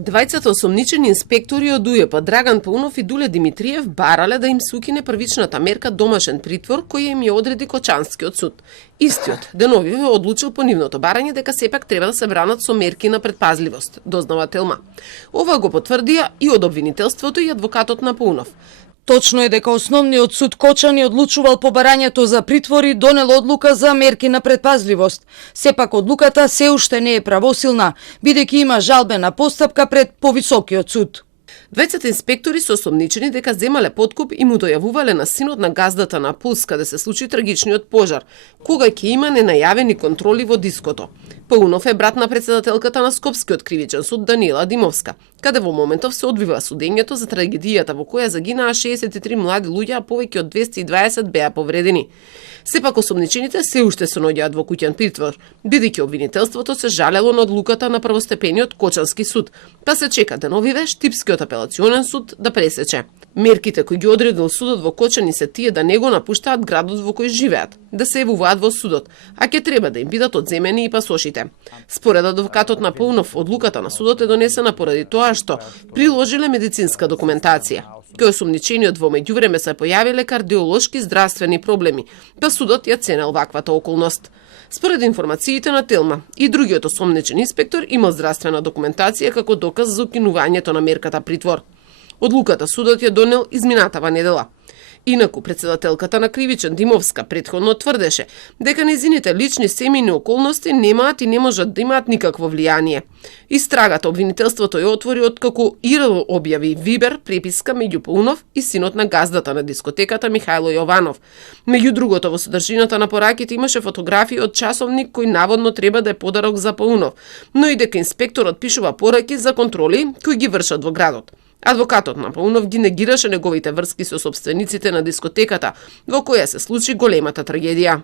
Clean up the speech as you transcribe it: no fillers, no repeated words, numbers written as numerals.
Двајцата осомничени инспектори од УЈП Драган Паунов и Дуле Димитриев барале да им се укине првичната мерка домашен притвор која им ја одреди Кочанскиот суд. Истиот деновиве одлучил по нивното барање дека сепак треба да се вранат со мерки на предпазливост, дознава Телма. Ова го потврдија и од обвинителството и адвокатот на Паунов. Точно е дека Основниот суд Кочани одлучувал по барањето за притвор и донел одлука за мерки на предпазливост. Сепак одлуката се уште не е правосилна, бидејќи има жалбена постапка пред повисокиот суд. Двајцата инспектори се осомничени дека земале подкуп и му дојавувале на синот на газдата на Пулс каде се случи трагичниот пожар, кога ќе има ненајавени контроли во диското. Паунов е брат на председателката на Скопскиот кривичен суд Даниела Димовска, каде во моментов се одвива судењето за трагедијата во која загинаа 63 млади луѓе, а повеќе од 220 беа повредени. Сепак осомничените се уште се наоѓаат во куќен притвор, бидејќи обвинителството се жалело на одлуката на првостепениот Кочански суд, па се чека деновиве Штипскиот апелационен суд да пресече. Мерките кои ги одредил судот во Кочани се тие да не го напуштаат градот во кој живеат, да се јавуваат во судот, а ќе треба да им бидат одземени и пасошите. Според адвокатот на Паунов, одлуката на судот е донесена поради тоа што приложиле медицинска документација. Кој осомничениот во меѓувреме се појавиле кардиолошки здравствени проблеми, па судот ја ценел ваквата околност. Според информациите на Телма, и другиот осомничен инспектор имал здравствена документација како доказ за укинувањето на мерката притвор. Одлуката судот ја донел изминатава недела. Инаку, председателката на Кривичен Димовска претходно тврдеше дека нејзините лични семејни околности немаат и не можат да имаат никакво влијание. Истрагата обвинителството ја отвори откако ИРЛ објави Вибер преписка меѓу Паунов и синот на газдата на дискотеката Михајло Јованов. Меѓу другото, во содржината на пораките имаше фотографии од часовник кој наводно треба да е подарок за Паунов, но и дека инспекторот пишува пораки за контроли кои ги вршат во градот. Адвокатот на Паунов ги негираше неговите врски со сопствениците на дискотеката во која се случи големата трагедија.